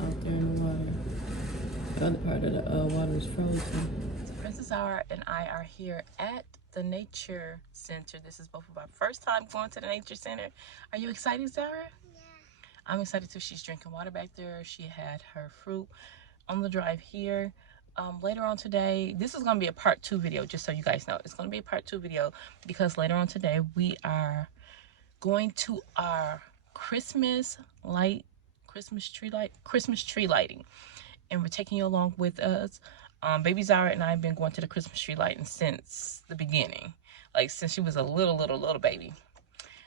out there in the water. The other part of the water is frozen. So Princess Hour and I are here at the Nature Center. This is both of our first time going to the Nature Center. Are you excited, Zara? Yeah. I'm excited too. She's drinking water back there. She had her fruit on the drive here. Later on today, this is going to be a part 2 video, just so you guys know. It's going to be a part 2 video because later on today, we are going to our Christmas tree lighting, and we're taking you along with us. Baby Zara and I have been going to the Christmas tree lighting since the beginning, like since she was a little baby,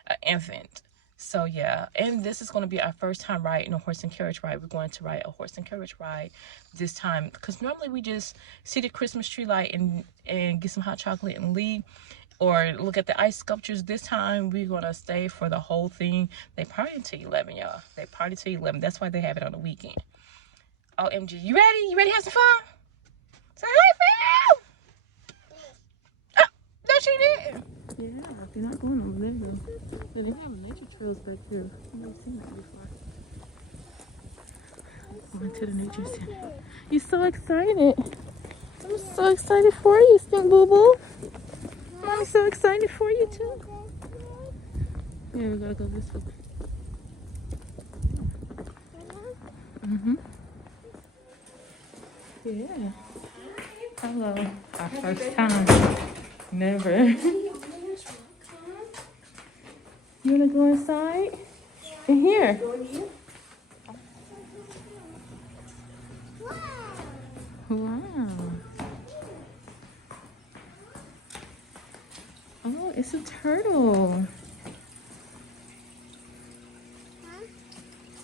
an infant. So yeah, and this is going to be our first time riding a horse and carriage ride. We're going to ride a horse and carriage ride this time because normally we just see the Christmas tree light and get some hot chocolate and leave, or look at the ice sculptures. This time we're gonna stay for the whole thing. They party until 11, y'all. They party till 11. That's why they have it on the weekend. OMG, you ready? You ready to have some fun? Say hi, Phil! Oh, no, she didn't. Yeah, they're not going over there though. They have nature trails back here. I've never seen that before. Going to the nature center. You're so excited. I'm so excited for you, Stink Boo Boo. I'm so excited for you too. Yeah, we gotta go this way. Yeah. Hello. Our first time. Never. You wanna go inside? In here. Wow. Oh, it's a turtle.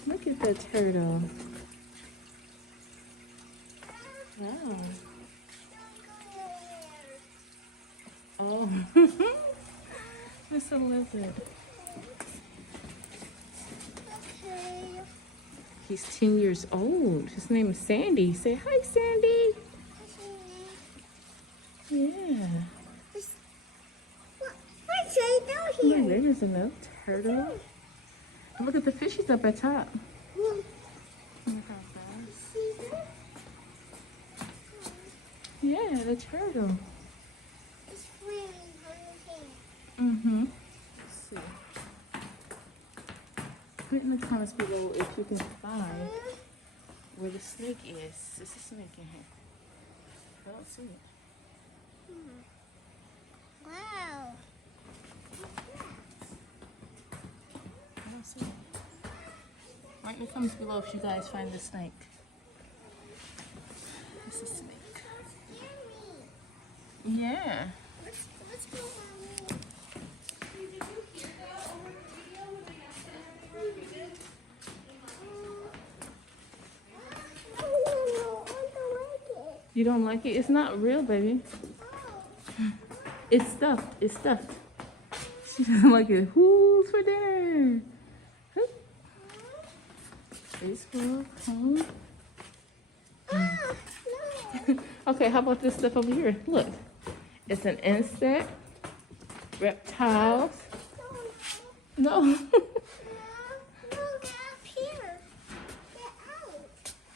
Look at that turtle. Wow. Oh. It's a lizard. He's 10 years old. His name is Sandy. Say hi, Sandy. Yeah. Yeah, there's another turtle. Look at the fishies up at top. Look how fast. Yeah, the turtle. Mm-hmm. Let's see. Put in the comments below if you can find where the snake is. There's a snake in here. I don't see it. Wow. I don't see it. Write in the comments below if you guys find the snake. It's a snake. Yeah. Let's go. You don't like it? It's not real, baby. It's stuffed. It's stuffed. She doesn't like it. Who's for dinner? Facebook, home. Okay, how about this stuff over here? Look. It's an insect. Reptiles. No.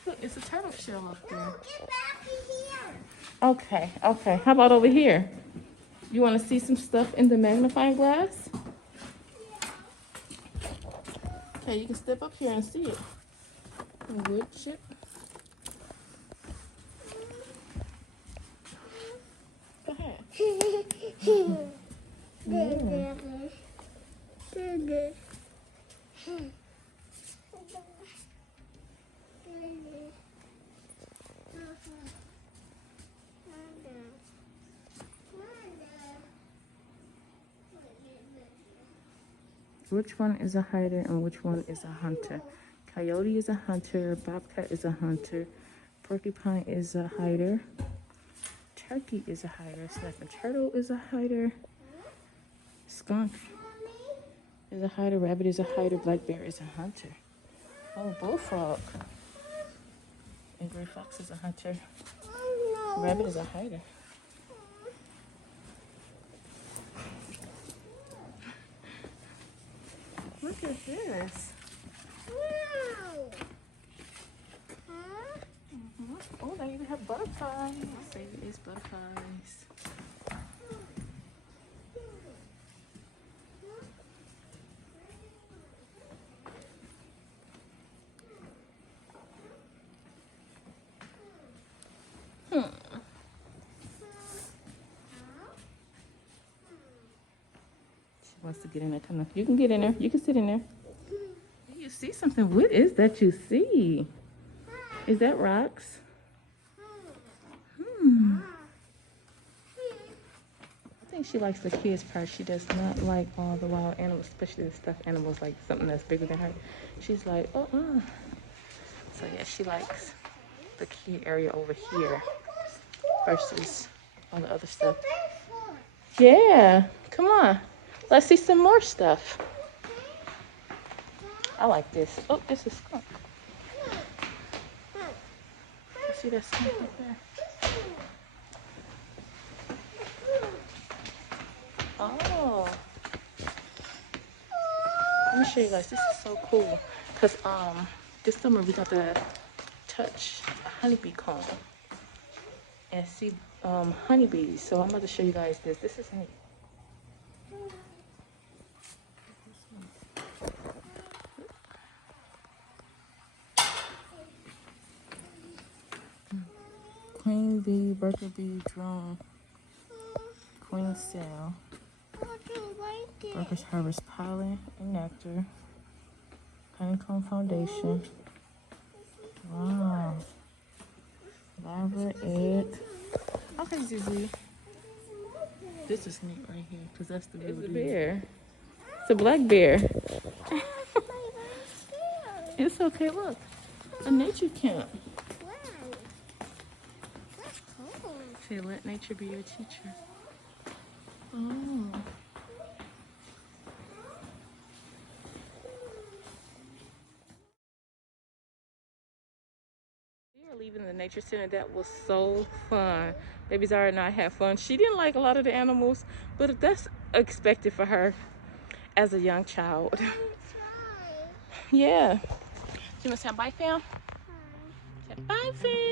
Look, it's a turtle shell up there. Get back here. Okay, okay. How about over here? You want to see some stuff in the magnifying glass? Okay, you can step up here and see it. A wood chip. Go ahead. Which one is a hider and which one is a hunter? Coyote is a hunter, bobcat is a hunter, porcupine is a hider, turkey is a hider, snapping turtle is a hider, skunk is a hider, rabbit is a hider, black bear is a hunter. Oh, bullfrog and gray fox is a hunter. Rabbit is a hider. Look at this. Wow. butterflies. Say it's butterflies. She wants to get in there. Come on. You can get in there. You can sit in there. You see something? What is that you see? Is that rocks? I think she likes the kids part. She does not like all the wild animals, especially the stuffed animals, like something that's bigger than her. She's like, So yeah, she likes the kid area over here versus all the other stuff. Yeah, come on. Let's see some more stuff. I like this. Oh, this is skunk. You see that skunk up there? Oh. Let me show you guys. This is so cool. Because this summer we got to touch a honeybee comb and see honeybees. So I'm about to show you guys this. This is neat. Queen bee, worker bee, drone, queen cell, workers harvest pollen and nectar, honeycomb foundation. Wow. Larva, egg. Okay, Zizi. This is neat right here, because that's the real bear. It's a black bear. It's okay, look. A nature camp. Say, let nature be your teacher. Oh. We are leaving the nature center. That was so fun. Baby Zara and I had fun. She didn't like a lot of the animals, but that's expected for her as a young child. Yeah. You want to say bye, fam? Say bye, fam.